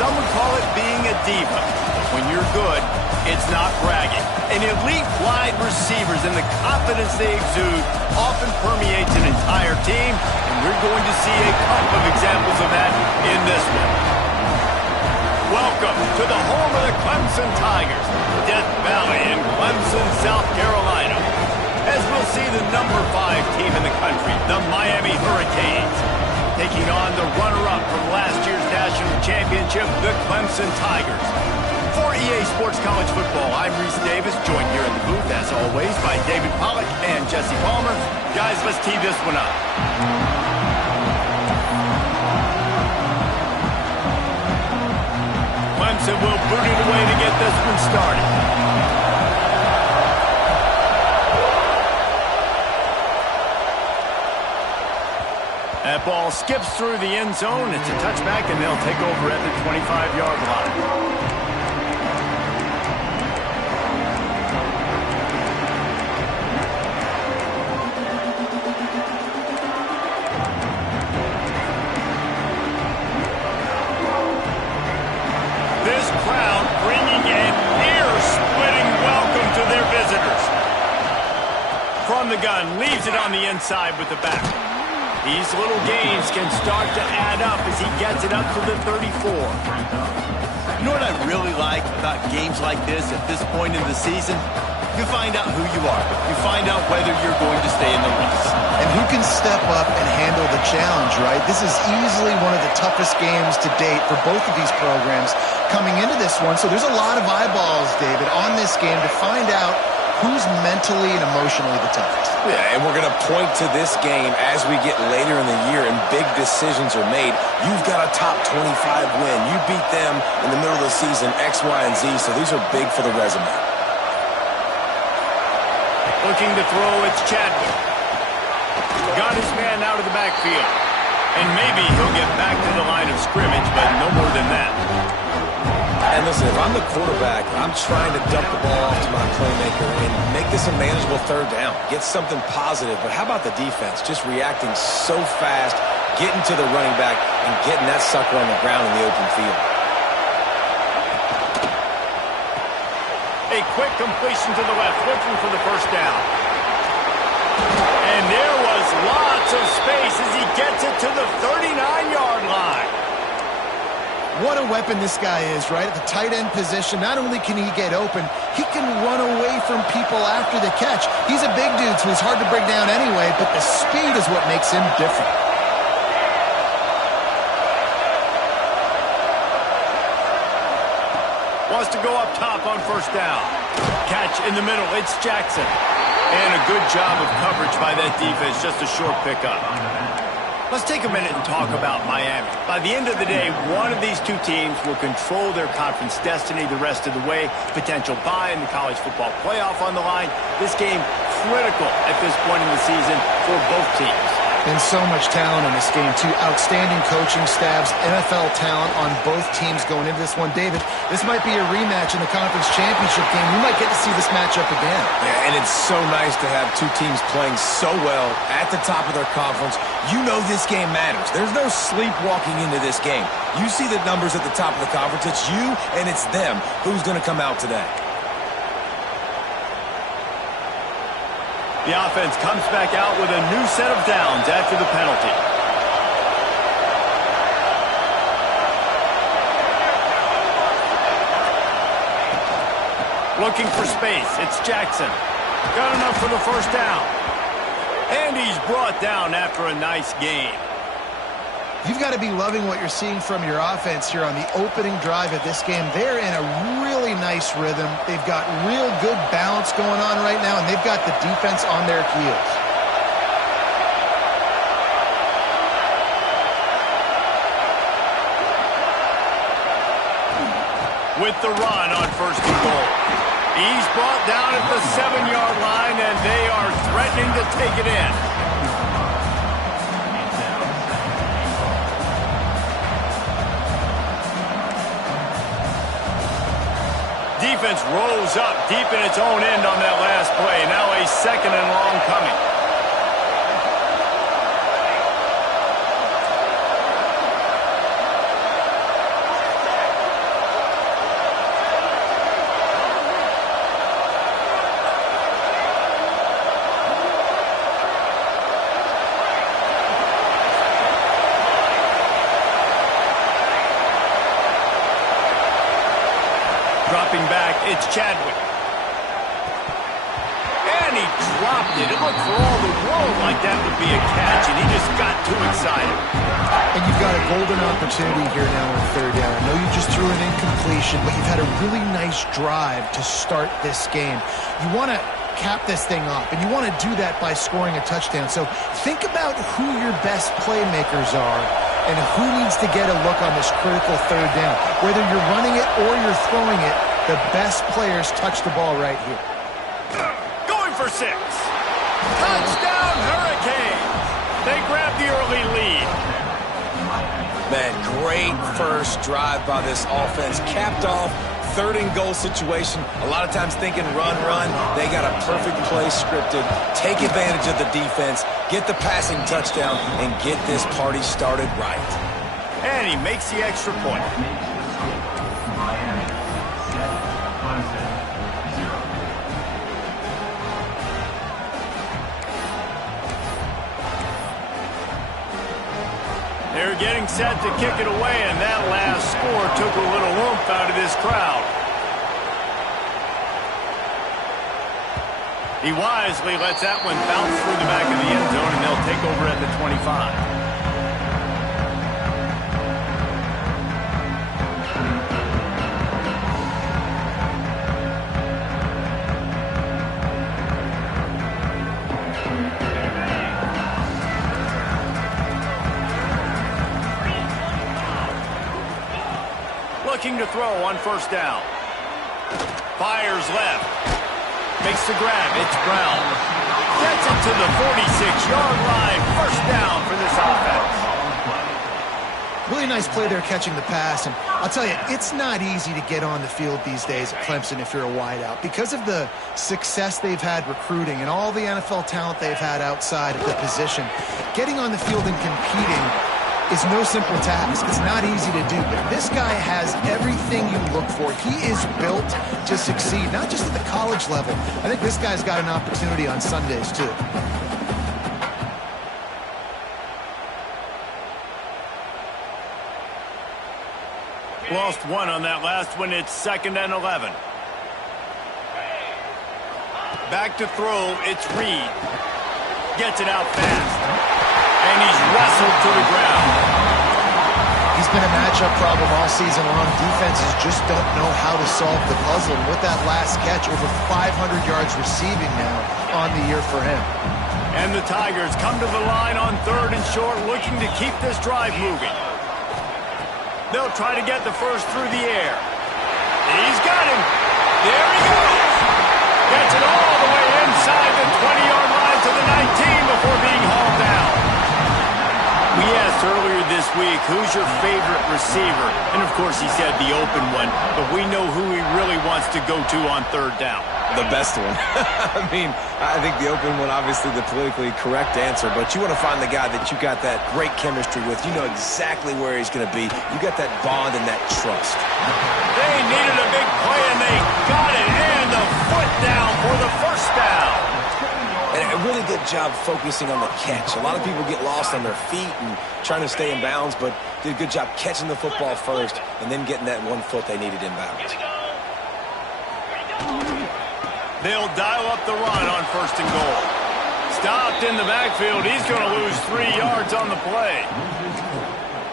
some would call it being a diva. When you're good, it's not bragging. And elite wide receivers and the confidence they exude often permeates an entire team, and we're going to see a couple of examples of that in this one. Welcome to the home of the Clemson Tigers, Death Valley in Clemson, South Carolina. As we'll see the number 5 team in the country, the Miami Hurricanes, taking on the runner-up from last year's national championship, the Clemson Tigers. For EA Sports College Football, I'm Reese Davis, joined here in the booth, as always, by David Pollack and Jesse Palmer. Guys, let's tee this one up. Clemson will boot it away to get this one started. That ball skips through the end zone. It's a touchback, and they'll take over at the 25-yard line. This crowd bringing an ear-splitting welcome to their visitors. From the gun, leaves it on the inside with the back. These little gains can start to add up as he gets it up to the 34. You know what I really like about games like this at this point in the season? You find out who you are. You find out whether you're going to stay in the race. And who can step up and handle the challenge, right? This is easily one of the toughest games to date for both of these programs coming into this one. So there's a lot of eyeballs, David, on this game to find out who's mentally and emotionally the toughest. Yeah, and we're going to point to this game as we get later in the year and big decisions are made. You've got a top 25 win. You beat them in the middle of the season, X, Y, and Z, so these are big for the resume. Looking to throw, it's Chadwick. Got his man out of the backfield. And maybe he'll get back to the line of scrimmage, but no more than that. And listen, if I'm the quarterback, I'm trying to dump the ball off to my playmaker and make this a manageable third down. Get something positive. But how about the defense? Just reacting so fast, getting to the running back, and getting that sucker on the ground in the open field. A quick completion to the left, looking for the first down. And there was lots of space as he gets it to the 39-yard line. What a weapon this guy is, right? At the tight end position, not only can he get open, he can run away from people after the catch. He's a big dude, so he's hard to bring down anyway, but the speed is what makes him different. Wants to go up top on first down. Catch in the middle, it's Jackson. And a good job of coverage by that defense, just a short pickup. Let's take a minute and talk about Miami. By the end of the day, one of these two teams will control their conference destiny the rest of the way. Potential bye in the college football playoff on the line. This game critical at this point in the season for both teams. And so much talent in this game, too. Outstanding coaching staffs, NFL talent on both teams going into this one. David, this might be a rematch in the conference championship game. We might get to see this matchup again. Yeah, and it's so nice to have two teams playing so well at the top of their conference. You know this game matters. There's no sleepwalking into this game. You see the numbers at the top of the conference. It's you and it's them. Who's going to come out today? The offense comes back out with a new set of downs after the penalty. Looking for space. It's Jackson. Got enough for the first down. And he's brought down after a nice game. You've got to be loving what you're seeing from your offense here on the opening drive of this game. They're in a really nice rhythm. They've got real good balance going on right now, and they've got the defense on their heels. With the run on first and goal. He's brought down at the 7-yard line, and they are threatening to take it in. Defense rose up deep in its own end on that last play. Now a second and long coming. Dropping back, it's Chadwick. And he dropped it. It looked for all the world like that would be a catch, and he just got too excited. And you've got a golden opportunity here now on third down. I know you just threw an incompletion, but you've had a really nice drive to start this game. You want to cap this thing off, and you want to do that by scoring a touchdown. So think about who your best playmakers are and who needs to get a look on this critical third down. Whether you're running it or you're throwing it, the best players touch the ball right here. Going for 6. Touchdown, Hurricanes. They grab the early lead. Man, great first drive by this offense. Capped off, third and goal situation. A lot of times thinking run. They got a perfect play scripted. Take advantage of the defense, get the passing touchdown, and get this party started right. And he makes the extra point. They're getting set to kick it away, and that last score took a little oomph out of this crowd. He wisely lets that one bounce through the back of the end zone, and they'll take over at the 25. Looking to throw on first down. Fires left. Makes the grab. It's Brown. Gets it to the 46-yard line. First down for this offense. Really nice play there catching the pass. And I'll tell you, it's not easy to get on the field these days at Clemson if you're a wideout. Because of the success they've had recruiting and all the NFL talent they've had outside of the position, getting on the field and competing is no simple task. It's not easy to do, but this guy has everything you look for. He is built to succeed, not just at the college level. I think this guy's got an opportunity on Sundays, too. Lost one on that last one. It's 2nd and 11. Back to throw. It's Reed. Gets it out fast. And he's wrestled to the ground. He's been a matchup problem all season long. Defenses just don't know how to solve the puzzle. And with that last catch, over 500 yards receiving now on the year for him. And the Tigers come to the line on 3rd and short, looking to keep this drive moving. They'll try to get the first through the air. He's got him. There he goes. Gets it all the way inside the 20-yard line to the 19 before being hauled down. We asked earlier this week, who's your favorite receiver? And, of course, he said the open one, but we know who he really wants to go to on 3rd down. The best one. I mean, I think the open one, obviously the politically correct answer, but you want to find the guy that you got that great chemistry with. You know exactly where he's going to be. You got that bond and that trust. They needed a big play, and they got it, and the foot down for the first down. And a really good job focusing on the catch. A lot of people get lost on their feet and trying to stay in bounds, but did a good job catching the football first and then getting that 1 foot they needed in bounds. They'll dial up the run on 1st and goal. Stopped in the backfield. He's going to lose 3 yards on the play.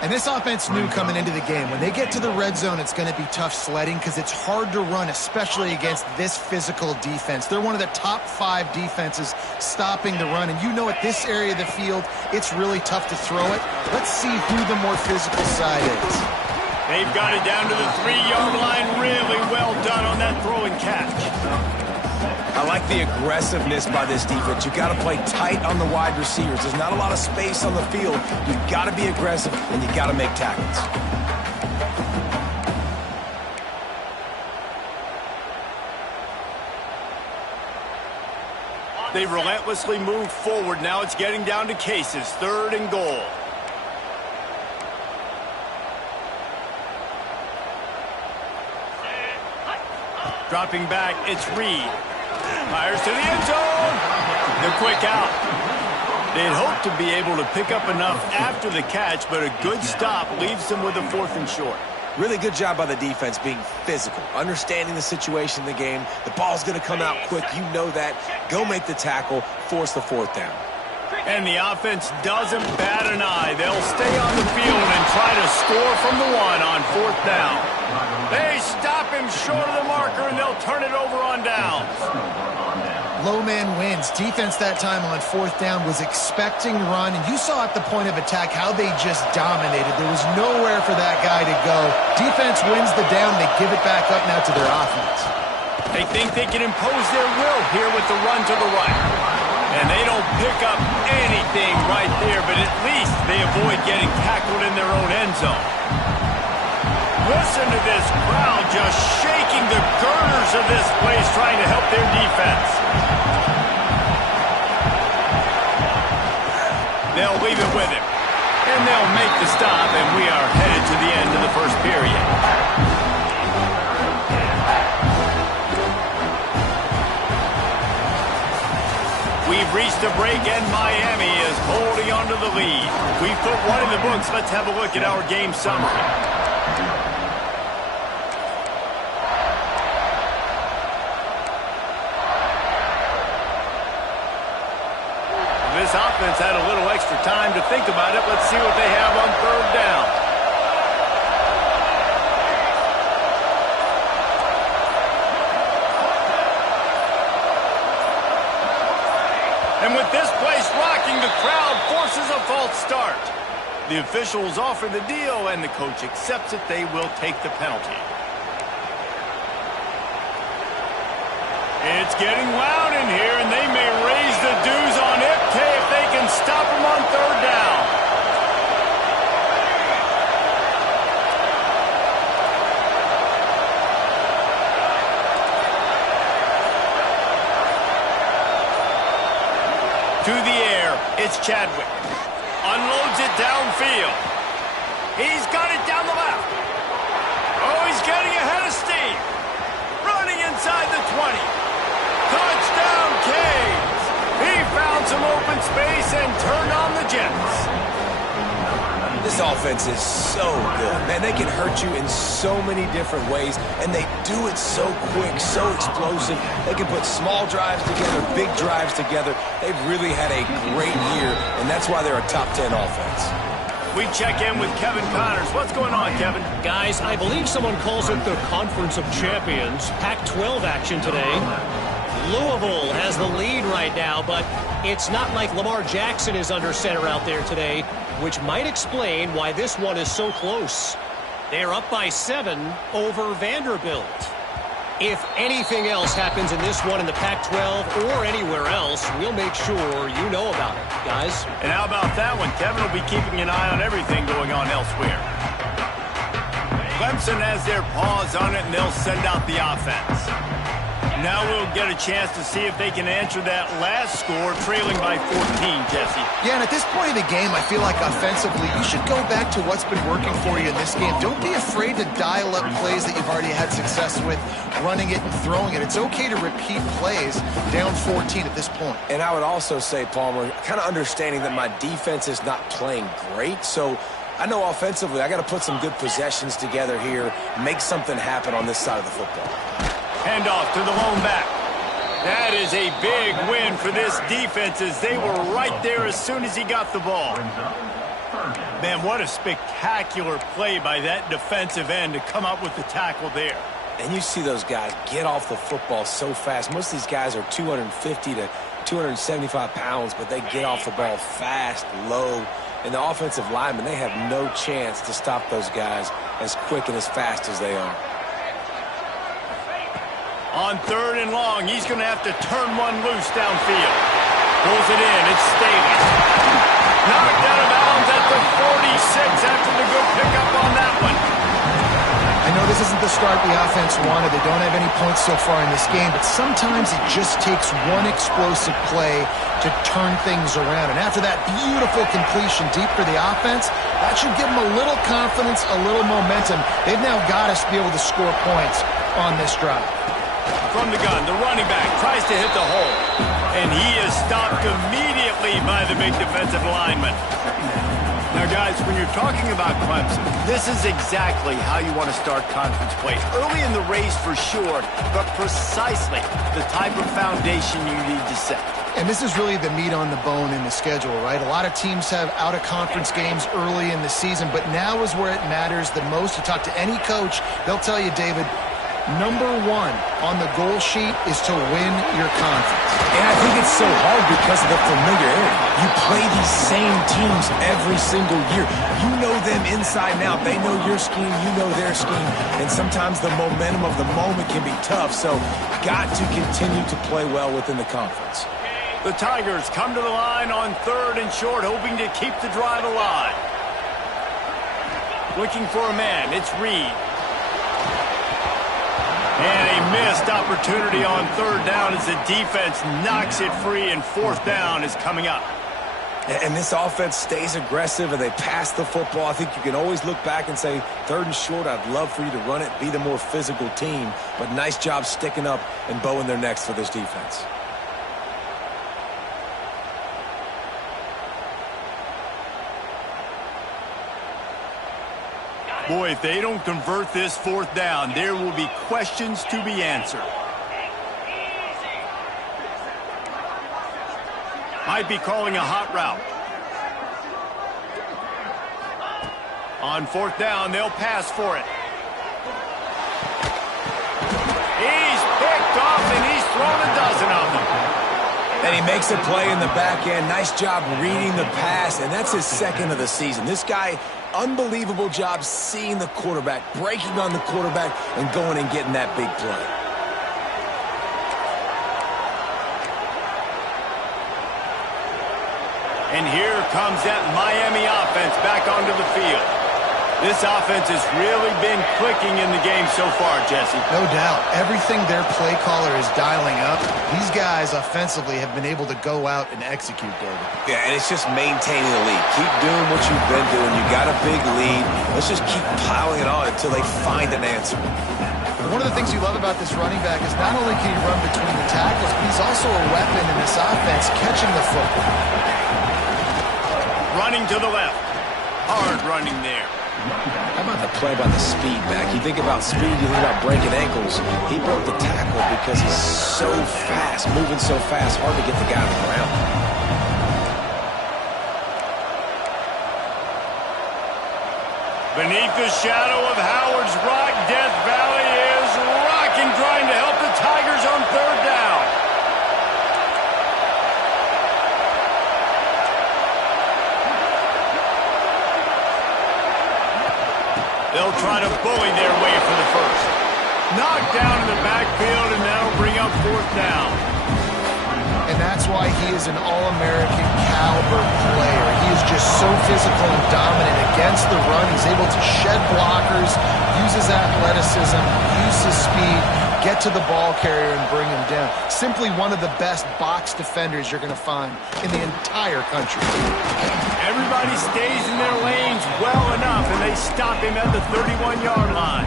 And this offense knew coming into the game, when they get to the red zone, it's going to be tough sledding because it's hard to run, especially against this physical defense. They're one of the top 5 defenses stopping the run. And you know at this area of the field, it's really tough to throw it. Let's see who the more physical side is. They've got it down to the 3-yard line. Really well done on that throw and catch. I like the aggressiveness by this defense. You got to play tight on the wide receivers. There's not a lot of space on the field. You've got to be aggressive, and you got to make tackles. They relentlessly move forward. Now it's getting down to cases. 3rd and goal. Dropping back, it's Reed. Fires to the end zone. The quick out. They'd hoped to be able to pick up enough after the catch, but a good stop leaves them with a 4th and short. Really good job by the defense being physical, understanding the situation in the game. The ball's going to come out quick. You know that. Go make the tackle, force the fourth down. And the offense doesn't bat an eye. They'll stay on the field and try to score from the one on fourth down. They stop him short of the marker, and they'll turn it over on downs. Low man wins. Defense that time on fourth down was expecting run, and you saw at the point of attack how they just dominated. There was nowhere for that guy to go. Defense wins the down. They give it back up now to their offense. They think they can impose their will here with the run to the right. And they don't pick up anything right there, but at least they avoid getting tackled in their own end zone. Listen to this crowd just shaking the girders of this place, trying to help their defense. They'll leave it with him, and they'll make the stop, and we are headed to the end of the first period. We've reached a break, and Miami is holding on to the lead. We've put one in the books. Let's have a look at our game summary. This offense had a little extra time to think about it. Let's see what they have on third down. And with this place rocking, the crowd forces a false start. The officials offer the deal, and the coach accepts it. They will take the penalty. It's getting loud in here, and they may raise the dues on IPK if they can stop them on third down. To the air, it's Chadwick. Unloads it downfield. He's got it down the left. Oh, he's getting ahead of steam. Running inside the 20. Touchdown, Canes! He found some open space and turned on the Jets. This offense is so good. Man, they can hurt you in so many different ways, and they do it so quick, so explosive. They can put small drives together, big drives together. They've really had a great year, and that's why they're a top 10 offense. We check in with Kevin Connors. What's going on, Kevin? Guys, I believe someone calls it the Conference of Champions. Pac-12 action today. Louisville has the lead right now, but it's not like Lamar Jackson is under center out there today, which might explain why this one is so close. They're up by 7 over Vanderbilt. If anything else happens in this one in the Pac-12 or anywhere else, we'll make sure you know about it, guys. And how about that one? Kevin will be keeping an eye on everything going on elsewhere. Clemson has their paws on it, and they'll send out the offense. Now we'll get a chance to see if they can answer that last score, trailing by 14, Jesse. Yeah, and at this point of the game, I feel like offensively, you should go back to what's been working for you in this game. Don't be afraid to dial up plays that you've already had success with, running it and throwing it. It's okay to repeat plays down 14 at this point. And I would also say, Palmer, kind of understanding that my defense is not playing great, so I know offensively I got to put some good possessions together here, make something happen on this side of the football. Handoff to the lone back. That is a big win for this defense, as they were right there as soon as he got the ball. Man, what a spectacular play by that defensive end to come up with the tackle there. And you see those guys get off the football so fast. Most of these guys are 250 to 275 pounds, but they get off the ball fast, low. And the offensive linemen, they have no chance to stop those guys as quick and as fast as they are. On third and long, he's going to have to turn one loose downfield. Pulls it in. It's Staley. Knocked out of bounds at the 46 after the good pickup on that one. I know this isn't the start the offense wanted. They don't have any points so far in this game, but sometimes it just takes one explosive play to turn things around. And after that beautiful completion deep for the offense, that should give them a little confidence, a little momentum. They've now got to be able to score points on this drive. From the gun, the running back tries to hit the hole. And he is stopped immediately by the big defensive lineman. Now, guys, when you're talking about Clemson, this is exactly how you want to start conference play. Early in the race for sure, but precisely the type of foundation you need to set. And this is really the meat on the bone in the schedule, right? A lot of teams have out-of-conference games early in the season, but now is where it matters the most. You talk to any coach, they'll tell you, David, number one on the goal sheet is to win your conference. And I think it's so hard because of the familiarity. You play these same teams every single year. You know them inside and out. They know your scheme, you know their scheme. And sometimes the momentum of the moment can be tough. So got to continue to play well within the conference. The Tigers come to the line on 3rd and short, hoping to keep the drive alive. Looking for a man, it's Reed. And a missed opportunity on 3rd down as the defense knocks it free, and 4th down is coming up. And this offense stays aggressive and they pass the football. I think you can always look back and say, 3rd and short, I'd love for you to run it, be the more physical team. But nice job sticking up and bowing their necks for this defense. Boy, if they don't convert this 4th down, there will be questions to be answered. Might be calling a hot route. On 4th down, they'll pass for it. He's picked off, and he's thrown a dozen of them. And he makes a play in the back end. Nice job reading the pass, and that's his 2nd of the season. This guy, unbelievable job seeing the quarterback, breaking on the quarterback, and going and getting that big play. And here comes that Miami offense back onto the field. This offense has really been clicking in the game so far, Jesse. No doubt. Everything their play caller is dialing up, these guys offensively have been able to go out and execute, David. Yeah, and it's just maintaining the lead. Keep doing what you've been doing. You got a big lead. Let's just keep piling it on until they find an answer. One of the things you love about this running back is not only can he run between the tackles, but he's also a weapon in this offense, catching the football. Running to the left. Hard running there. How about the play by the speed back? You think about speed, you think about breaking ankles. He broke the tackle because he's so fast, moving so fast, hard to get the guy on the ground. Beneath the shadow of Howard's Rock, Death Valley is rocking, trying to help the Tigers on 3rd down. They'll try to bully their way for the 1st. Knocked down in the backfield, and that'll bring up 4th down. And that's why he is an All-American caliber player. He is just so physical and dominant against the run. He's able to shed blockers, use his athleticism, use his speed, get to the ball carrier and bring him down. Simply one of the best box defenders you're going to find in the entire country. Everybody stays in their lanes well enough, and they stop him at the 31-yard line.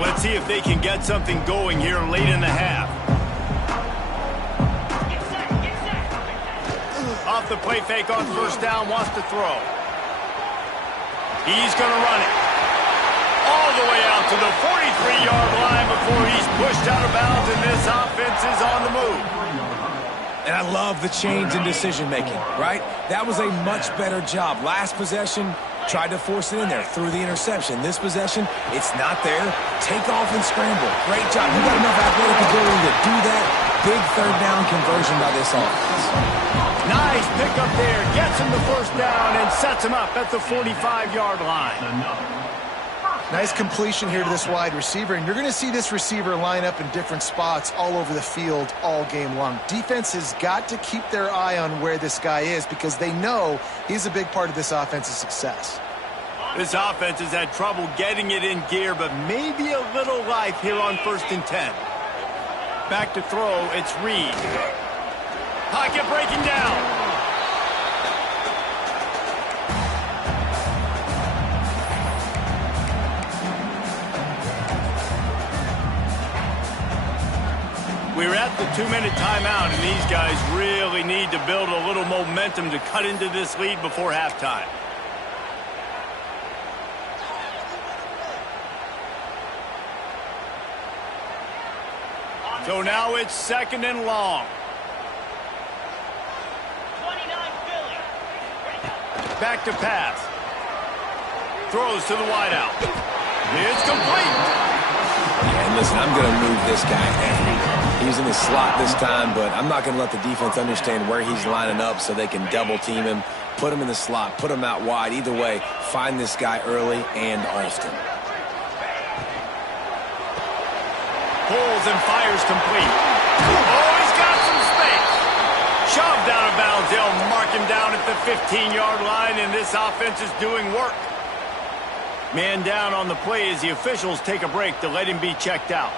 Let's see if they can get something going here late in the half. Off the play fake on 1st down, wants to throw. He's going to run it all the way out to the 43-yard line before he's pushed out of bounds, and this offense is on the move. And I love the change in decision-making, right? That was a much better job. Last possession, tried to force it in there, threw the interception. This possession, it's not there. Take off and scramble. Great job. You got enough athletic ability to do that. Big 3rd down conversion by this offense. Nice pickup there. Gets him the 1st down and sets him up at the 45-yard line. Nice completion here to this wide receiver, and you're going to see this receiver line up in different spots all over the field all game long. Defense has got to keep their eye on where this guy is because they know he's a big part of this offense's success. This offense has had trouble getting it in gear, but maybe a little life here on 1st and 10. Back to throw, it's Reed. Pocket breaking down. We're at the 2-minute timeout, and these guys really need to build a little momentum to cut into this lead before halftime. So now it's 2nd and long. Back to pass. Throws to the wideout. It's complete. Yeah, and listen, I'm going to move this guy everywhere. He's in the slot this time, but I'm not going to let the defense understand where he's lining up so they can double team him, put him in the slot, put him out wide. Either way, find this guy early and often. Pulls and fires complete. Oh, he's got some space. Shoved out of bounds. They'll mark him down at the 15-yard line, and this offense is doing work. Man down on the play as the officials take a break to let him be checked out.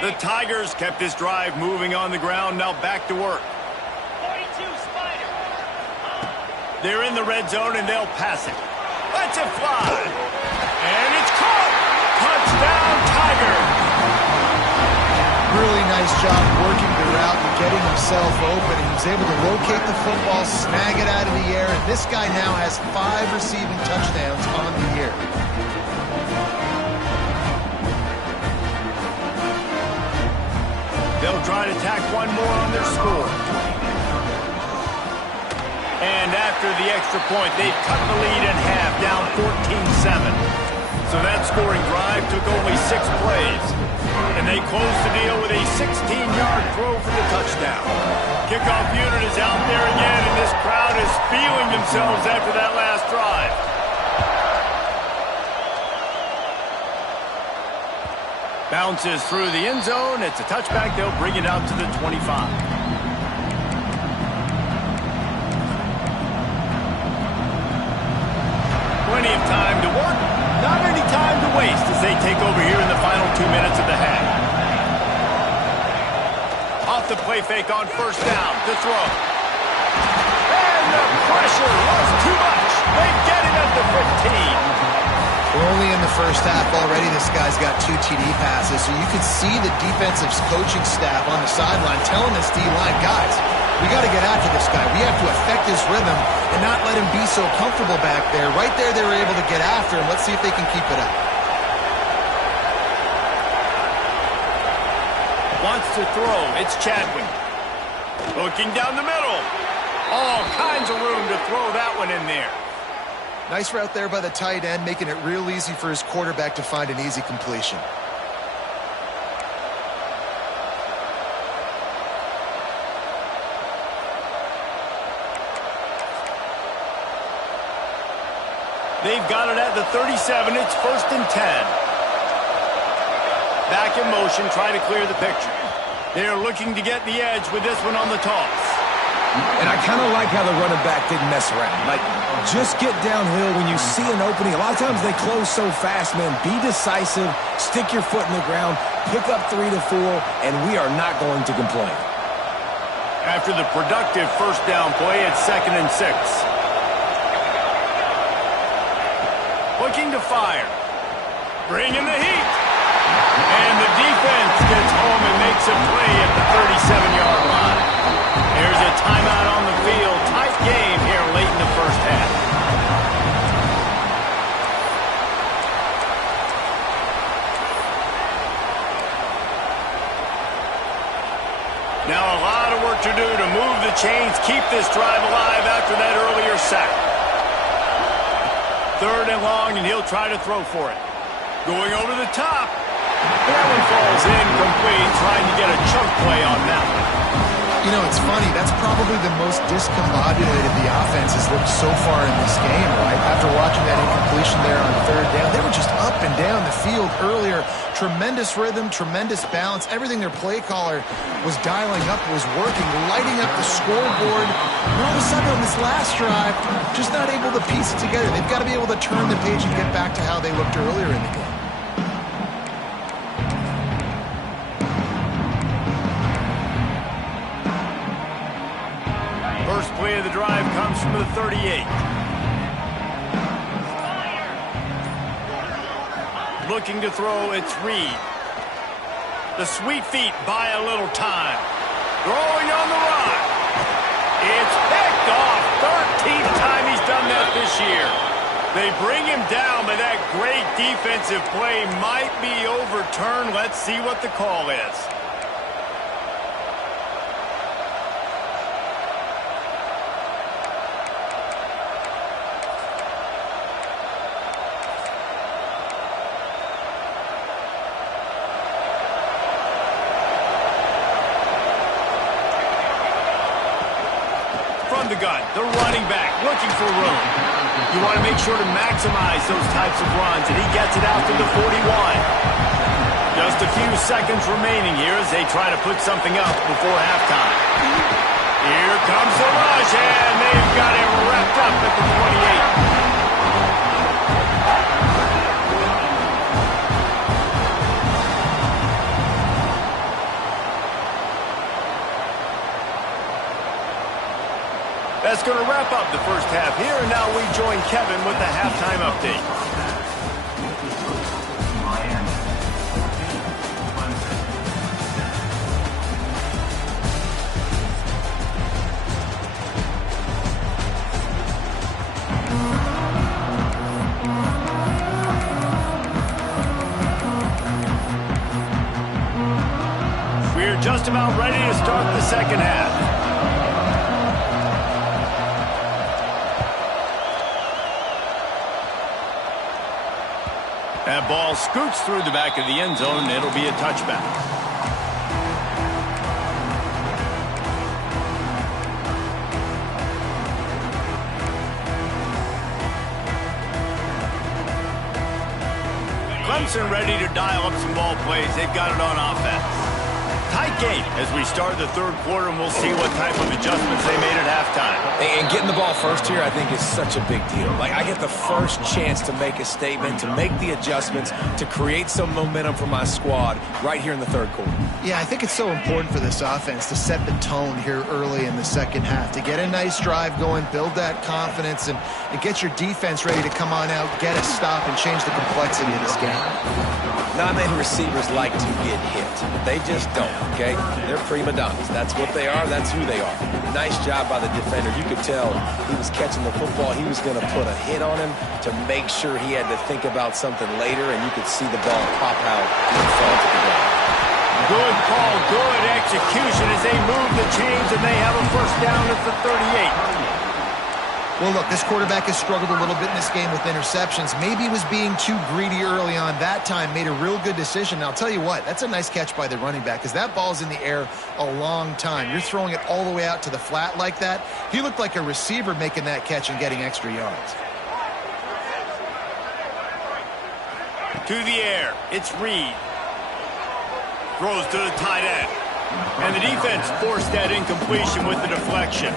The Tigers kept this drive moving on the ground. Now back to work. 42 Spider. They're in the red zone, and they'll pass it. Let's it fly. And it's caught. Touchdown, Tigers. Really nice job working the route and getting himself open. He was able to locate the football, snag it out of the air, and this guy now has 5 receiving touchdowns on the year. They'll try to tack one more on their score. And after the extra point, they've cut the lead in half, down 14-7. So that scoring drive took only 6 plays. And they close the deal with a 16-yard throw for the touchdown. Kickoff unit is out there again, and this crowd is feeling themselves after that last drive. Bounces through the end zone. It's a touchback. They'll bring it out to the 25. Plenty of time to work. Not any time to waste as they take over here in the final 2 minutes of the half. Off the play fake on first down to throw. And the pressure was too much. They get him at the 15. We're only in the first half already. This guy's got 2 TD passes, so you could see the defensive coaching staff on the sideline telling this D-line, guys, we got to get after this guy. We have to affect his rhythm and not let him be so comfortable back there. Right there, they were able to get after him. Let's see if they can keep it up. Wants to throw. It's Chadwick. Looking down the middle. All kinds of room to throw that one in there. Nice route there by the tight end, making it real easy for his quarterback to find an easy completion. They've got it at the 37. It's 1st and 10. Back in motion, trying to clear the picture. They're looking to get the edge with this one on the toss. And I kind of like how the running back didn't mess around. Like, just get downhill when you see an opening. A lot of times they close so fast, man. Be decisive, stick your foot in the ground, pick up 3 to 4, and we are not going to complain. After the productive first down play, it's 2nd and 6. Looking to fire. Bring in the heat. And the defense gets home and makes a play at the 37-yard line. There's a timeout on the field. Tight game here late in the first half. Now a lot of work to do to move the chains, keep this drive alive after that earlier sack. 3rd and long, and he'll try to throw for it. Going over the top. That one falls incomplete, trying to get a chunk play on that one. You know, it's funny. That's probably the most discombobulated the offense has looked so far in this game, right? After watching that incompletion there on 3rd down, they were just up and down the field earlier. Tremendous rhythm, tremendous balance. Everything their play caller was dialing up was working, lighting up the scoreboard. And all of a sudden on this last drive, just not able to piece it together. They've got to be able to turn the page and get back to how they looked earlier in the game. First play of the drive comes from the 38. Looking to throw, it's Reed. The sweet feet buy a little time. Throwing on the run. It's picked off. 13th time he's done that this year. They bring him down, but that great defensive play might be overturned. Let's see what the call is. From the gun, the running back looking for room. You want to make sure to maximize those types of runs, and he gets it out to the 41. Just a few seconds remaining here as they try to put something up before halftime. Here comes the rush, and they've got it wrapped up at the 28. That's going to wrap up the first half here, and now we join Kevin with the halftime update. We're just about ready to start the second half. That ball scoots through the back of the end zone, and it'll be a touchback. Clemson ready to dial up some ball plays. They've got it on offense. Tight game as we start the third quarter, and we'll see what type of adjustments they made at halftime. And getting the ball first here, I think, is such a big deal. Like, I get the first chance to make a statement, to make the adjustments, to create some momentum for my squad right here in the third quarter. Yeah, I think it's so important for this offense to set the tone here early in the second half, to get a nice drive going, build that confidence, and get your defense ready to come on out, get a stop, and change the complexity of this game. Not many receivers like to get hit. They just don't, okay? They're prima donnas. That's what they are. That's who they are. Nice job by the defender. You could tell he was catching the football. He was going to put a hit on him to make sure he had to think about something later, and you could see the ball pop out and fall to the ground. Good call, good execution as they move the chains, and they have a first down at the 38. Well, look, this quarterback has struggled a little bit in this game with interceptions. Maybe he was being too greedy early on that time, made a real good decision. Now, I'll tell you what, that's a nice catch by the running back because that ball's in the air a long time. You're throwing it all the way out to the flat like that. He looked like a receiver making that catch and getting extra yards. To the air, it's Reed. Throws to the tight end. And the defense forced that incompletion with the deflection.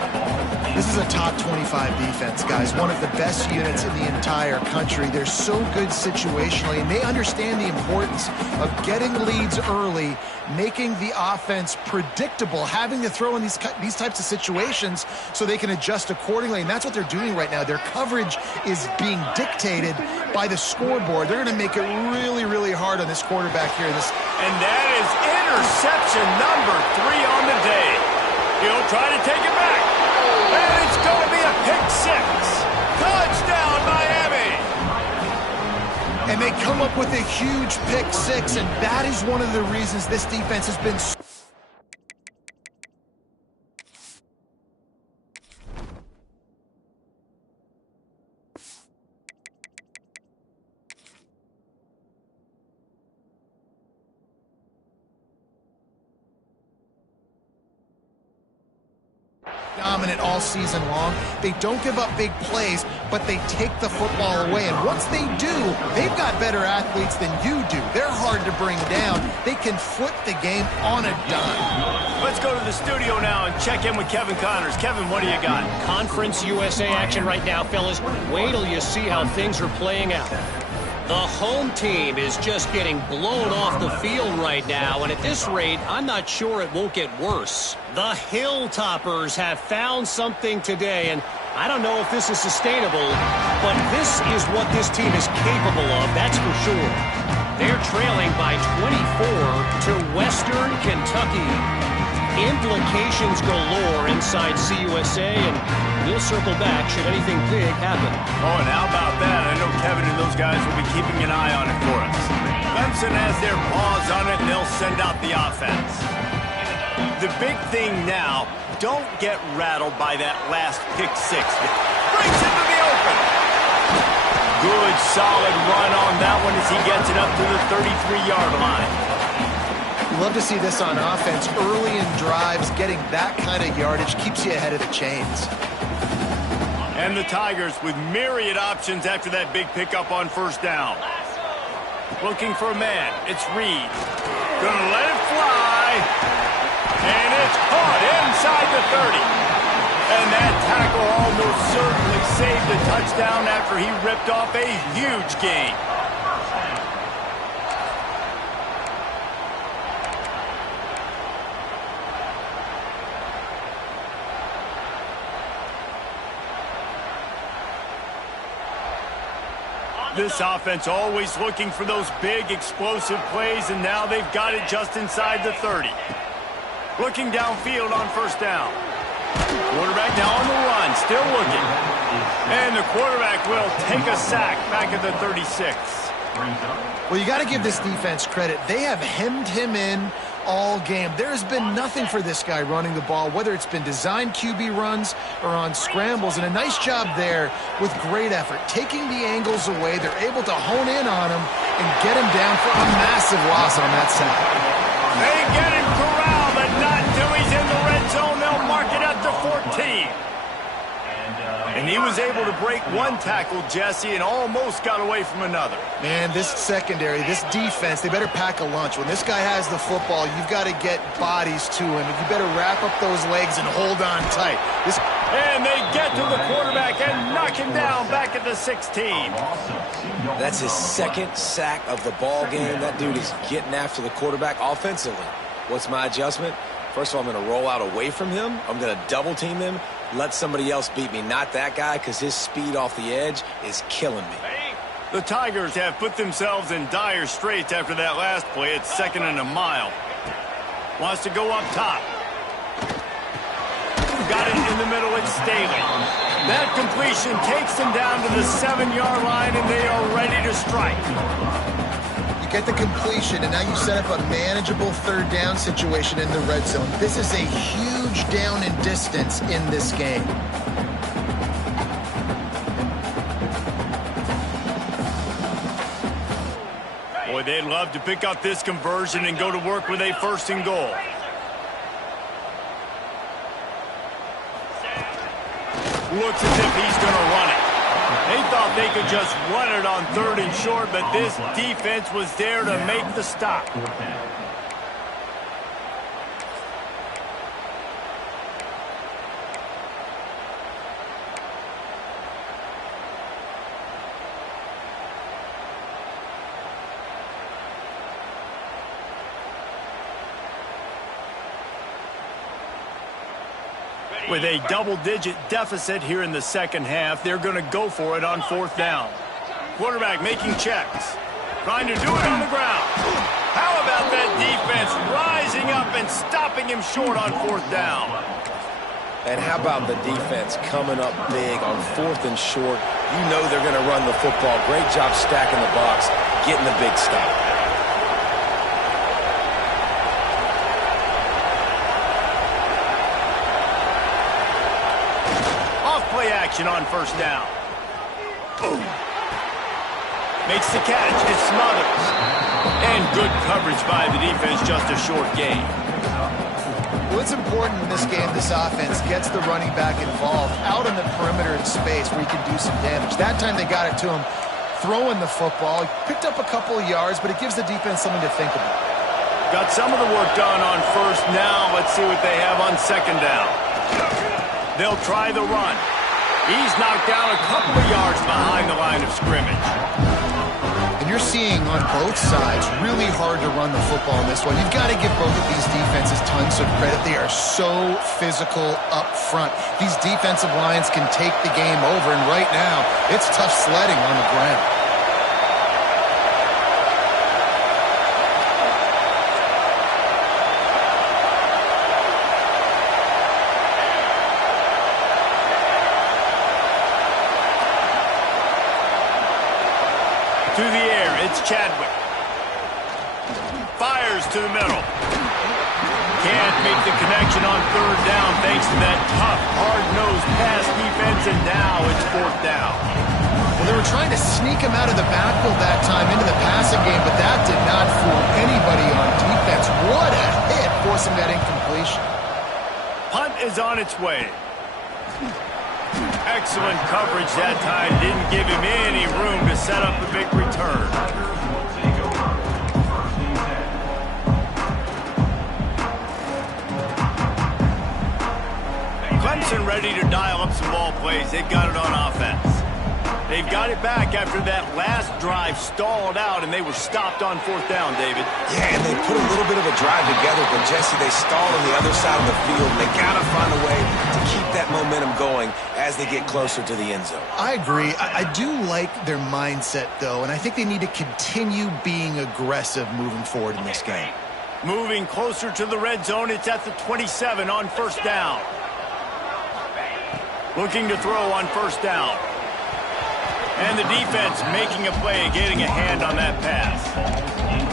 This is a top 25 defense, guys. One of the best units in the entire country. They're so good situationally, and they understand the importance of getting leads early, making the offense predictable, having to throw in these types of situations so they can adjust accordingly, and that's what they're doing right now. Their coverage is being dictated by the scoreboard. They're going to make it really, really hard on this quarterback here. And that is interception number 3 on the day. He'll try to take it back. And it's going to be a pick 6. Touchdown, Miami. And they come up with a huge pick 6, and that is one of the reasons this defense has been so dominant all season long. They don't give up big plays, but they take the football away. And once they do, they've got better athletes than you do. They're hard to bring down. They can flip the game on a dime. Let's go to the studio now and check in with Kevin Connors. Kevin, what do you got? Conference USA action right now, fellas. Wait till you see how things are playing out. The home team is just getting blown off the field right now, and at this rate, I'm not sure it won't get worse. The Hilltoppers have found something today, and I don't know if this is sustainable, but this is what this team is capable of, that's for sure. They're trailing by 24 to West Implications galore inside CUSA, and we'll circle back should anything big happen. Oh, and how about that? I know Kevin and those guys will be keeping an eye on it for us. Clemson has their paws on it, and they'll send out the offense. The big thing now, don't get rattled by that last pick six. Brings into the open. Good, solid run on that one as he gets it up to the 33-yard line. You love to see this on offense. Early in drives, getting that kind of yardage keeps you ahead of the chains. And the Tigers with myriad options after that big pickup on first down. Looking for a man. It's Reed. Gonna let it fly. And it's caught inside the 30. And that tackle almost certainly saved a touchdown after he ripped off a huge gain. This offense always looking for those big, explosive plays, and now they've got it just inside the 30. Looking downfield on first down. Quarterback now on the run, still looking. And the quarterback will take a sack back at the 36. Well, you got to give this defense credit. They have hemmed him in all game. There's been nothing for this guy running the ball, whether it's been designed QB runs or on scrambles, and a nice job there with great effort. Taking the angles away, they're able to hone in on him and get him down for a massive loss on that sack. They get him corralled, but not until he's in the red zone. They'll mark it up to 14. And he was able to break one tackle, Jesse, and almost got away from another. Man, this secondary, this defense, they better pack a lunch. When this guy has the football, you've got to get bodies to him. You better wrap up those legs and hold on tight. And they get to the quarterback and knock him down back at the 16. That's his second sack of the ball game. That dude is getting after the quarterback offensively. What's my adjustment? First of all, I'm going to roll out away from him. I'm going to double team him. Let somebody else beat me, not that guy, because his speed off the edge is killing me. The Tigers have put themselves in dire straits after that last play. It's 2nd and a mile. Wants to go up top. Got it in the middle. It's Staley. That completion takes them down to the 7-yard line, and they are ready to strike. You get the completion, and now you set up a manageable third down situation in the red zone. This is a huge down in distance in this game. Boy, they'd love to pick up this conversion and go to work with a 1st and goal. Looks as if he's going to run it. They thought they could just run it on 3rd and short, but this defense was there to make the stop. With a double-digit deficit here in the second half, they're going to go for it on 4th down. Quarterback making checks. Trying to do it on the ground. How about that defense rising up and stopping him short on 4th down? And how about the defense coming up big on 4th and short? You know they're going to run the football. Great job stacking the box, getting the big stop. Action on 1st down. Boom. Makes the catch. It smothers. And good coverage by the defense, just a short gain. Well, it's important in this game, this offense gets the running back involved out on the perimeter in space where he can do some damage. That time they got it to him throwing the football. He picked up a couple of yards, but it gives the defense something to think about. Got some of the work done on 1st. Now let's see what they have on 2nd down. They'll try the run. He's knocked down a couple of yards behind the line of scrimmage. And you're seeing on both sides really hard to run the football in this one. You've got to give both of these defenses tons of credit. They are so physical up front. These defensive lines can take the game over, and right now it's tough sledding on the ground. Chadwick. Fires to the middle. Can't make the connection on third down thanks to that tough, hard-nosed pass defense, and now it's fourth down. Well, they were trying to sneak him out of the backfield that time into the passing game, but that did not fool anybody on defense. What a hit, forcing that incompletion. Punt is on its way. Excellent coverage that time. Didn't give him any room to set up a big return. Clemson ready to dial up some ball plays. They've got it on offense. They've got it back after that last drive stalled out, and they were stopped on fourth down, David. Yeah, and they put a little bit of a drive together, but, Jesse, they stalled on the other side of the field. They got to find a way to keep that momentum going as they get closer to the end zone. I agree. I do like their mindset, though, and I think they need to continue being aggressive moving forward in this game. Moving closer to the red zone, it's at the 27 on first down. Looking to throw on first down. And the defense making a play, getting a hand on that pass.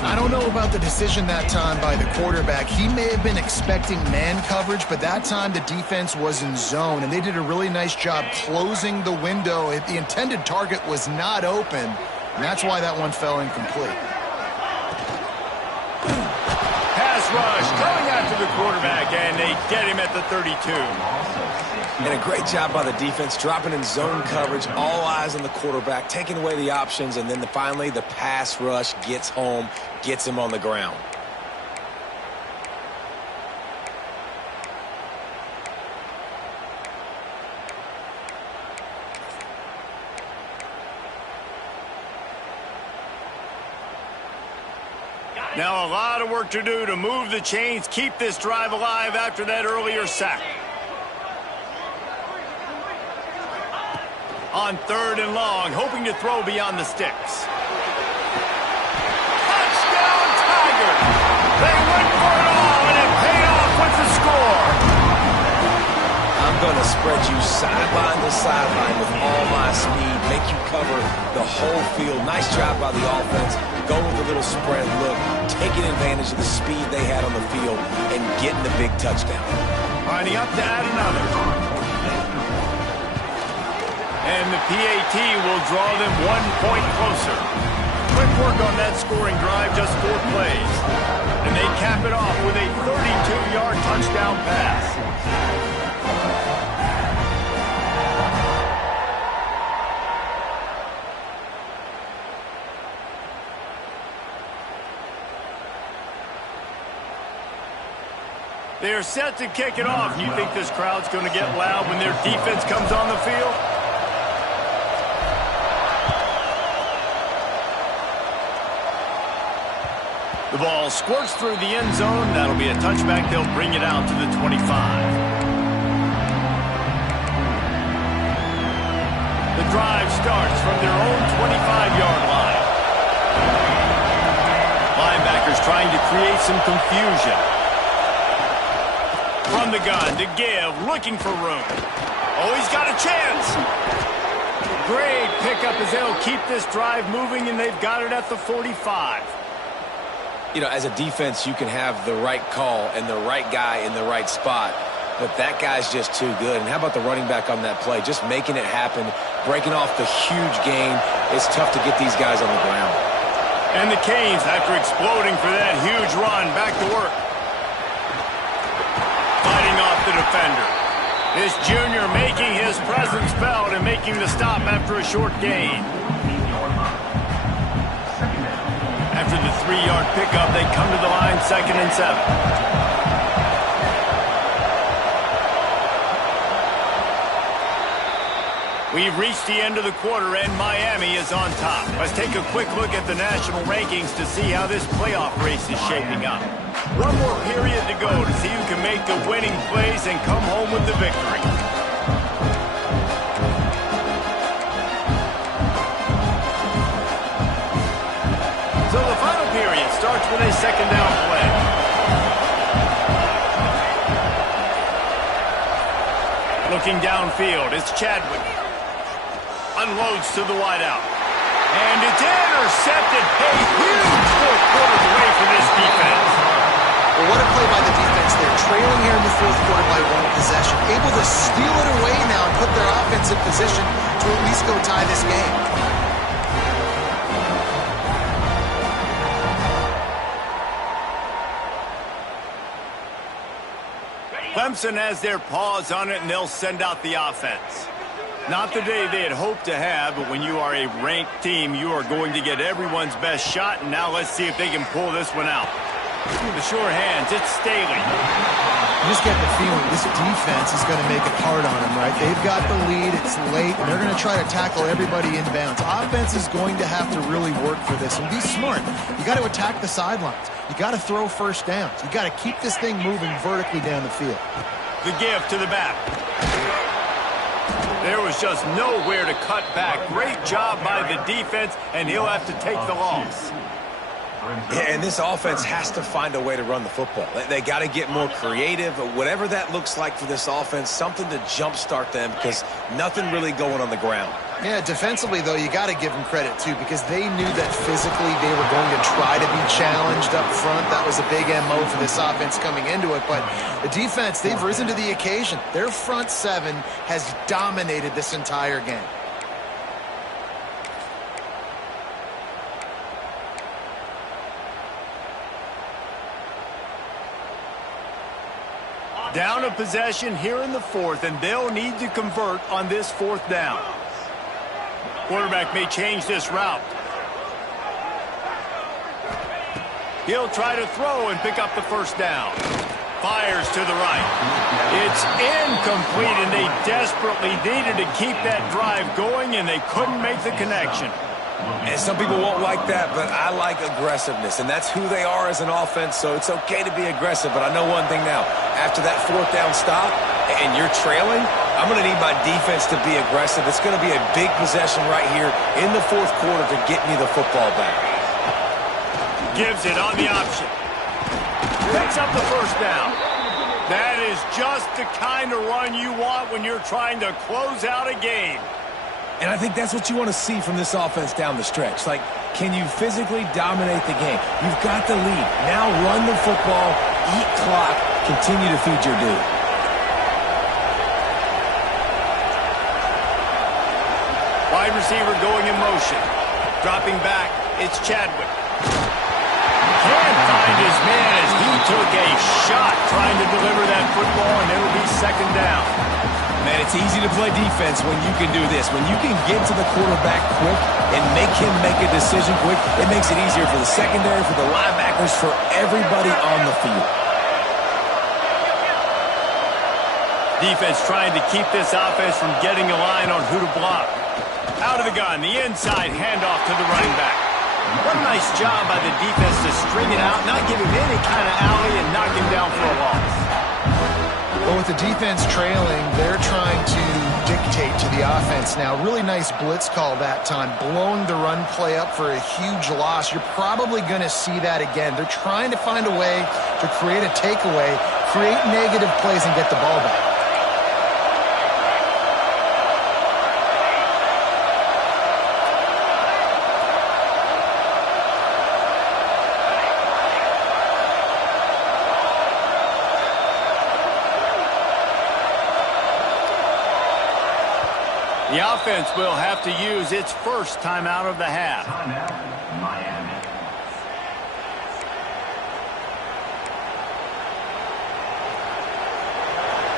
I don't know about the decision that time by the quarterback. He may have been expecting man coverage, but that time the defense was in zone, and they did a really nice job closing the window. The intended target was not open, and that's why that one fell incomplete. Pass rush coming after the quarterback, and they get him at the 32. And a great job by the defense, dropping in zone coverage, all eyes on the quarterback, taking away the options, and then finally the pass rush gets home, gets him on the ground. Now a lot of work to do to move the chains, keep this drive alive after that earlier sack. On third and long, hoping to throw beyond the sticks. Touchdown, Tigers! They went for it all, and it paid off with the score. I'm going to spread you sideline to sideline with all my speed, make you cover the whole field. Nice job by the offense. Go with a little spread look, taking advantage of the speed they had on the field, and getting the big touchdown. Lining up to add another. And the PAT will draw them 1 point closer. Quick work on that scoring drive, just 4 plays. And they cap it off with a 32-yard touchdown pass. They are set to kick it off. You think this crowd's going to get loud when their defense comes on the field? The ball squirts through the end zone. That'll be a touchback. They'll bring it out to the 25. The drive starts from their own 25-yard line. Linebackers trying to create some confusion. From the gun to give, looking for room. Oh, he's got a chance. Great pickup as they'll keep this drive moving, and they've got it at the 45. You know, as a defense, you can have the right call and the right guy in the right spot, but that guy's just too good. And how about the running back on that play? Just making it happen, breaking off the huge gain. It's tough to get these guys on the ground. And the Canes, after exploding for that huge run, back to work. Fighting off the defender. This junior making his presence felt and making the stop after a short gain. After the 3-yard pickup, they come to the line, 2nd and 7. We've reached the end of the quarter, and Miami is on top. Let's take a quick look at the national rankings to see how this playoff race is shaping up. One more period to go to see who can make the winning plays and come home with the victory. So the final period starts with a 2nd down play. Looking downfield, it's Chadwick. Unloads to the wideout. And it's intercepted. A huge fourth quarter delay for this defense. Well, what a play by the defense there. Trailing here in the fourth quarter by one possession. Able to steal it away now and put their offense in position to at least go tie this game. Clemson has their paws on it, and they'll send out the offense. Not the day they had hoped to have, but when you are a ranked team, you are going to get everyone's best shot, and now let's see if they can pull this one out. With the sure hands, it's Staley. You just get the feeling this defense is going to make it hard on them, right? They've got the lead, it's late, and they're going to try to tackle everybody inbounds. Offense is going to have to really work for this and be smart. You got to attack the sidelines. You got to throw first downs. You got to keep this thing moving vertically down the field. The give to the back. There was just nowhere to cut back. Great job by the defense, and he'll have to take the loss. Yeah, and this offense has to find a way to run the football. They got to get more creative, whatever that looks like for this offense, something to jumpstart them because nothing really going on the ground. Yeah, defensively, though, you got to give them credit, too, because they knew that physically they were going to try to be challenged up front. That was a big MO for this offense coming into it. But the defense, they've risen to the occasion. Their front seven has dominated this entire game. Down a possession here in the fourth, and they'll need to convert on this fourth down. Quarterback may change this route. He'll try to throw and pick up the first down. Fires to the right. It's incomplete, and they desperately needed to keep that drive going, and they couldn't make the connection. And some people won't like that, but I like aggressiveness, and that's who they are as an offense, so it's okay to be aggressive. But I know one thing now. After that fourth down stop and you're trailing, I'm going to need my defense to be aggressive. It's going to be a big possession right here in the fourth quarter to get me the football back. Gives it on the option. Picks up the first down. That is just the kind of run you want when you're trying to close out a game. And I think that's what you want to see from this offense down the stretch. Like, can you physically dominate the game? You've got the lead. Now run the football, eat clock, continue to feed your dude. Wide receiver going in motion. Dropping back, it's Chadwick. Can't find his man as he took a shot trying to deliver that football, and it'll be second down. Man, it's easy to play defense when you can do this. When you can get to the quarterback quick and make him make a decision quick, it makes it easier for the secondary, for the linebackers, for everybody on the field. Defense trying to keep this offense from getting a line on who to block. Out of the gun, the inside handoff to the running back. What a nice job by the defense to string it out, not give him any kind of alley, and knock him down for a loss. Well, with the defense trailing, they're trying to dictate to the offense now. Really nice blitz call that time, blowing the run play up for a huge loss. You're probably going to see that again. They're trying to find a way to create a takeaway, create negative plays, and get the ball back. The offense will have to use its first timeout of the half. Miami.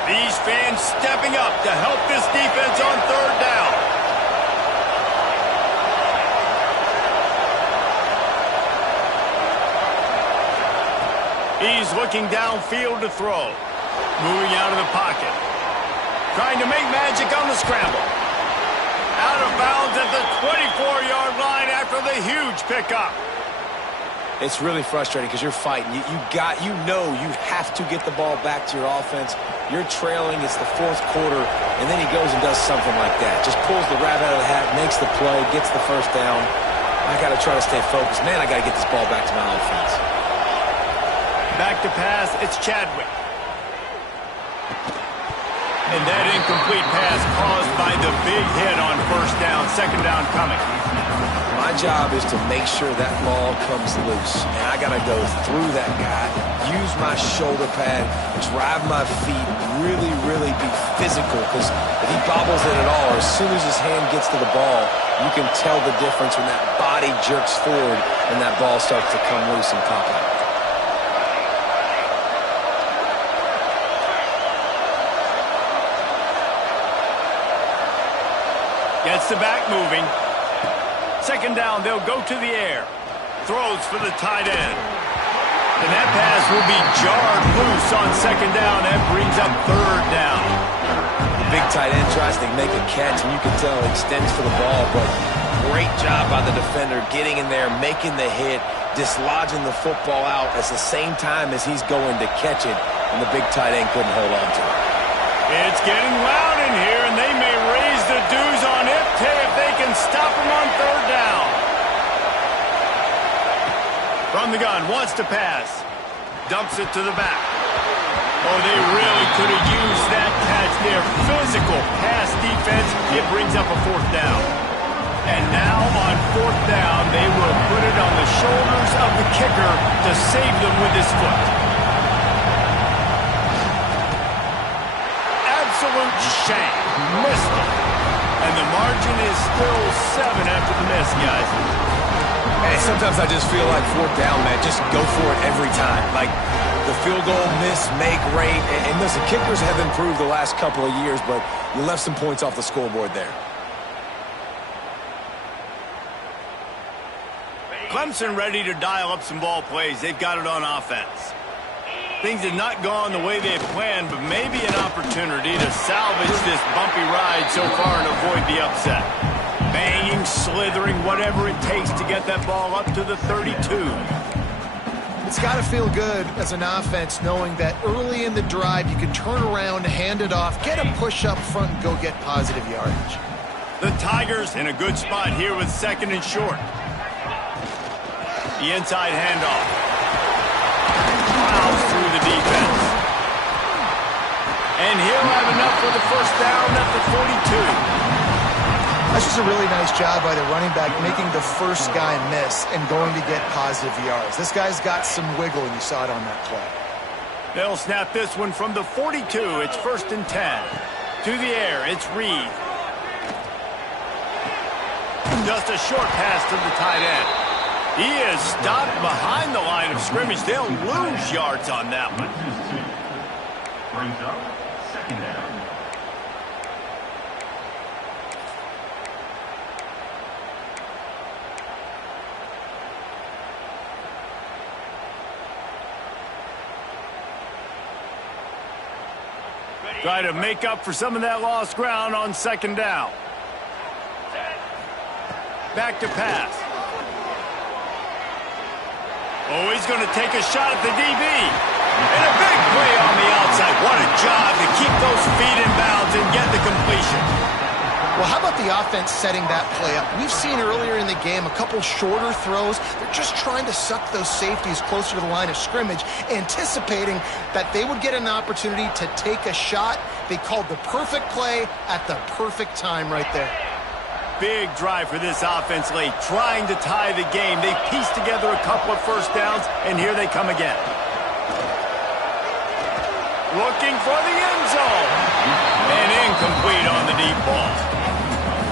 These fans stepping up to help this defense on third down. He's looking downfield to throw. Moving out of the pocket. Trying to make magic on the scramble. Out of bounds at the 24-yard line after the huge pickup. It's really frustrating because you're fighting. You have to get the ball back to your offense. You're trailing. It's the fourth quarter, and then he goes and does something like that. Just pulls the rabbit out of the hat, makes the play, gets the first down. I got to try to stay focused. Man, I got to get this ball back to my offense. Back to pass, it's Chadwick. And that incomplete pass caused by the big hit on first down, second down coming. My job is to make sure that ball comes loose. And I got to go through that guy, use my shoulder pad, drive my feet, really be physical. Because if he bobbles it at all, or as soon as his hand gets to the ball, you can tell the difference when that body jerks forward and that ball starts to come loose and pop out. Gets the back moving. Second down, they'll go to the air. Throws for the tight end. And that pass will be jarred loose on second down. That brings up third down. The big tight end tries to make a catch, and you can tell he extends for the ball, but great job by the defender getting in there, making the hit, dislodging the football out at the same time as he's going to catch it, and the big tight end couldn't hold on to it. It's getting loud in here, and they may raise the dues on Ifte if they can stop him on third down. From the gun, wants to pass. Dumps it to the back. Oh, they really could have used that catch there. Physical pass defense. It brings up a fourth down. And now on fourth down, they will put it on the shoulders of the kicker to save them with his foot. Absolute shame. Missed it. And the margin is still 7 after the miss, guys. Hey, sometimes I just feel like fourth down, man. Just go for it every time. Like the field goal miss, make rate. And listen, kickers have improved the last couple of years, but you left some points off the scoreboard there. Clemson ready to dial up some ball plays. They've got it on offense. Things have not gone the way they had planned, but maybe an opportunity to salvage this bumpy ride so far and avoid the upset. Banging, slithering, whatever it takes to get that ball up to the 32. It's got to feel good as an offense knowing that early in the drive you can turn around, hand it off, get a push up front, and go get positive yardage. The Tigers in a good spot here with second and short. The inside handoff. Plows through the defense. And he'll have enough for the first down at the 42. That's just a really nice job by the running back, making the first guy miss and going to get positive yards. This guy's got some wiggle, and you saw it on that play. They'll snap this one from the 42. It's first and 10. To the air, it's Reed. Just a short pass to the tight end. He is stopped behind the line of scrimmage. They'll lose yards on that one. Brings up second down. Try to make up for some of that lost ground on second down. Back to pass. Oh, he's going to take a shot at the DB. And a big play on the outside. What a job to keep those feet in bounds and get the completion. Well, how about the offense setting that play up? We've seen earlier in the game a couple shorter throws. They're just trying to suck those safeties closer to the line of scrimmage, anticipating that they would get an opportunity to take a shot. They called the perfect play at the perfect time right there. Big drive for this offense late, trying to tie the game. They pieced together a couple of first downs, and here they come again. Looking for the end zone. And incomplete on the deep ball.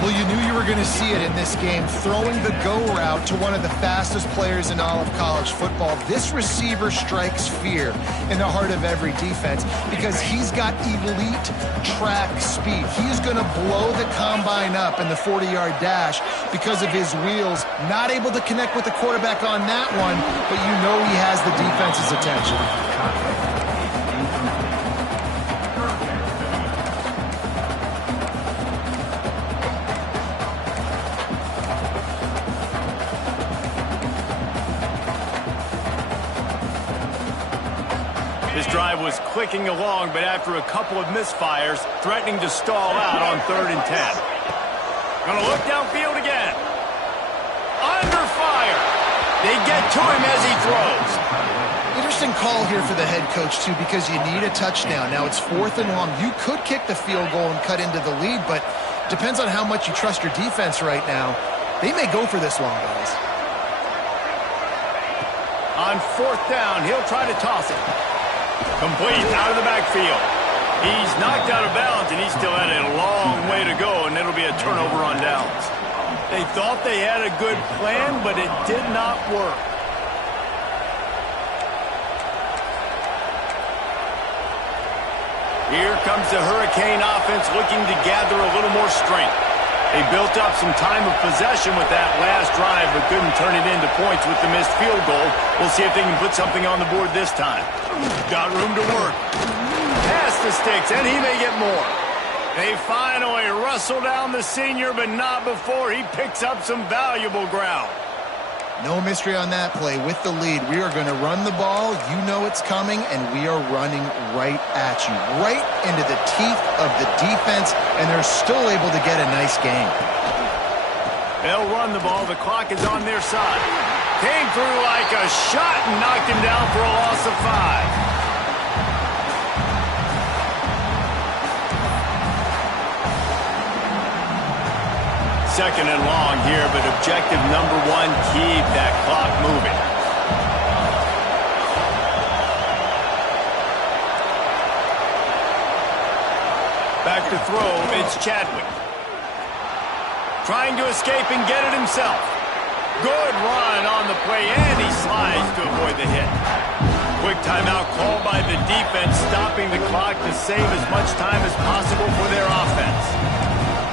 Well, you knew you were going to see it in this game, throwing the go route to one of the fastest players in all of college football. This receiver strikes fear in the heart of every defense because he's got elite track speed. He's going to blow the combine up in the 40-yard dash because of his wheels. Not able to connect with the quarterback on that one, but you know he has the defense's attention. This drive was clicking along, but after a couple of misfires, threatening to stall out on 3rd and 10. Gonna look downfield again. Under fire. They get to him as he throws. Interesting call here for the head coach, too, because you need a touchdown. Now, it's 4th and long. You could kick the field goal and cut into the lead, but depends on how much you trust your defense right now. They may go for this one, guys. On 4th down, he'll try to toss it. Complete out of the backfield. He's knocked out of bounds, and he still had a long way to go, and it'll be a turnover on downs. They thought they had a good plan, but it did not work. Here comes the Hurricane offense looking to gather a little more strength. They built up some time of possession with that last drive, but couldn't turn it into points with the missed field goal. We'll see if they can put something on the board this time. Got room to work. Pass the sticks, and he may get more. They finally wrestle down the senior, but not before he picks up some valuable ground. No mystery on that play. With the lead, we are going to run the ball. You know it's coming, and we are running right at you, right into the teeth of the defense, and they're still able to get a nice gain. They'll run the ball. The clock is on their side. Came through like a shot and knocked him down for a loss of 5. 2nd and long here, but objective number 1, keep that clock moving. Back to throw, it's Chadwick. Trying to escape and get it himself. Good run on the play, and he slides to avoid the hit. Quick timeout called by the defense, stopping the clock to save as much time as possible for their offense.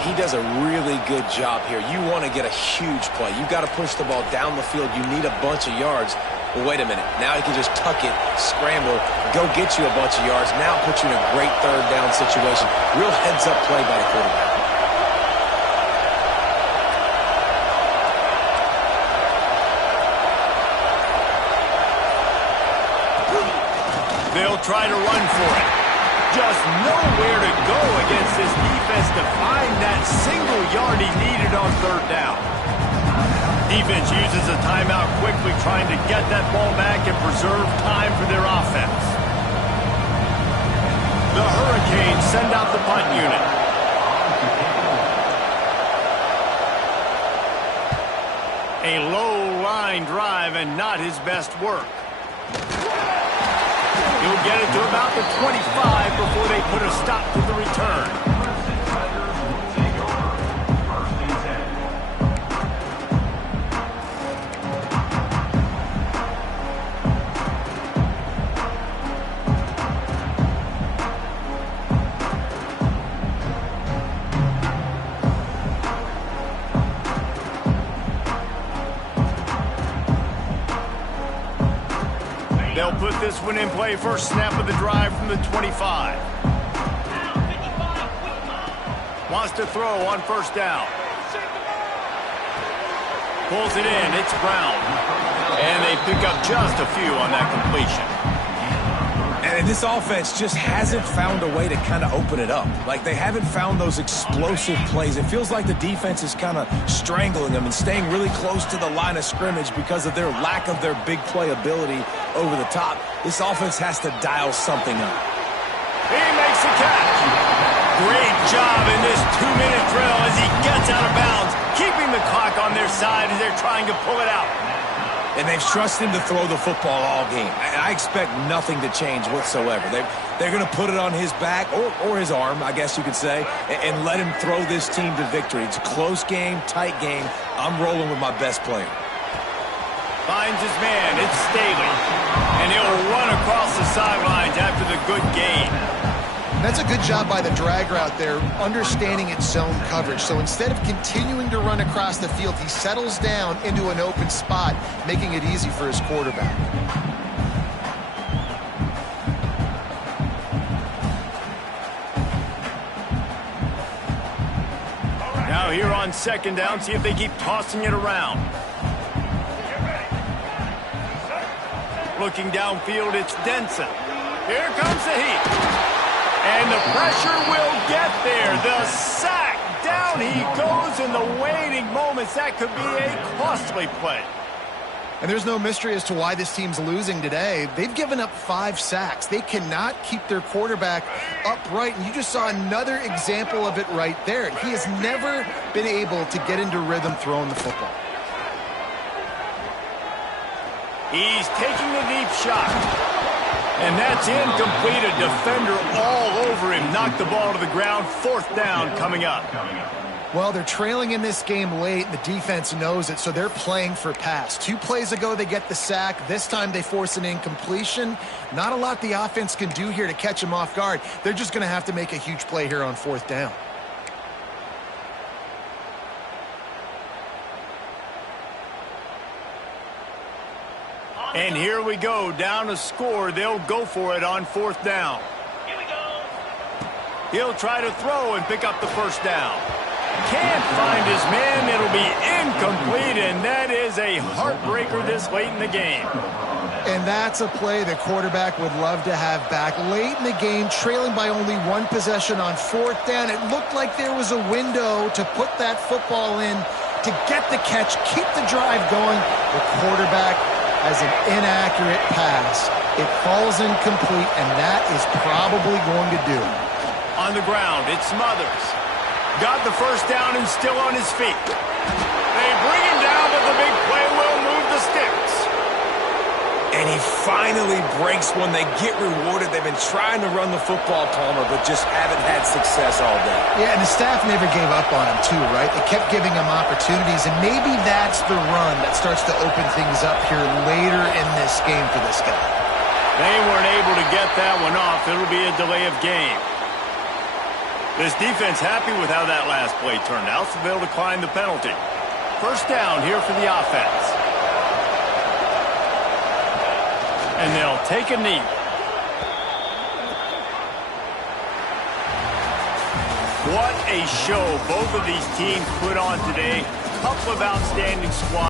He does a really good job here. You want to get a huge play. You've got to push the ball down the field. You need a bunch of yards. Well, wait a minute. Now he can just tuck it, scramble, go get you a bunch of yards. Now put you in a great 3rd down situation. Real heads-up play by the quarterback. They'll try to run for it. Just nowhere to go against this defense to find that single yard he needed on 3rd down. Defense uses a timeout quickly, trying to get that ball back and preserve time for their offense. The Hurricanes send out the punt unit. A low-line drive and not his best work. He'll get it to about the 25 before they put a stop to the return. They'll put this one in play. First snap of the drive from the 25. Wants to throw on 1st down. Pulls it in. It's Brown. And they pick up just a few on that completion. And this offense just hasn't found a way to kind of open it up. Like, they haven't found those explosive plays. It feels like the defense is kind of strangling them and staying really close to the line of scrimmage because of their lack of their big play ability over the top. This offense has to dial something up. He makes a catch. Great job in this 2-minute drill as he gets out of bounds, keeping the clock on their side as they're trying to pull it out. And they've trusted him to throw the football all game. I expect nothing to change whatsoever. They're going to put it on his back, or his arm, I guess you could say, and let him throw this team to victory. It's a close game, tight game. I'm rolling with my best player. Finds his man. It's Staley. And he'll run across the sidelines after the good gain. That's a good job by the drag route there, understanding its zone coverage. So instead of continuing to run across the field, he settles down into an open spot, making it easy for his quarterback. Now here on 2nd down, see if they keep tossing it around. Looking downfield, it's Denson. Here comes the heat. And the pressure will get there. The sack. Down he goes in the waiting moments. That could be a costly play. And there's no mystery as to why this team's losing today. They've given up 5 sacks. They cannot keep their quarterback upright, and you just saw another example of it right there. He has never been able to get into rhythm throwing the football. He's taking a deep shot. And that's incomplete. A defender all over him. Knocked the ball to the ground. 4th down coming up. Well, they're trailing in this game late, and the defense knows it, so they're playing for pass. 2 plays ago, they get the sack. This time, they force an incompletion. Not a lot the offense can do here to catch them off guard. They're just going to have to make a huge play here on 4th down. And here we go. Down a score. They'll go for it on 4th down. Here we go. He'll try to throw and pick up the 1st down. Can't find his man. It'll be incomplete, and that is a heartbreaker this late in the game. And that's a play the quarterback would love to have back. Late in the game, trailing by only 1 possession on 4th down. It looked like there was a window to put that football in, to get the catch, keep the drive going. The quarterback has an inaccurate pass. It falls incomplete, and that is probably going to do it. On the ground, it's Smothers. Got the 1st down and still on his feet. They bring him down, but the big play will move the sticks. And he finally breaks one. They get rewarded. They've been trying to run the football, Palmer, but just haven't had success all day. Yeah, and the staff never gave up on him, too, right? They kept giving him opportunities, and maybe that's the run that starts to open things up here later in this game for this guy. They weren't able to get that one off. It'll be a delay of game. This defense happy with how that last play turned out, so they'll decline the penalty. 1st down here for the offense. And they'll take a knee. What a show both of these teams put on today. Couple of outstanding squads.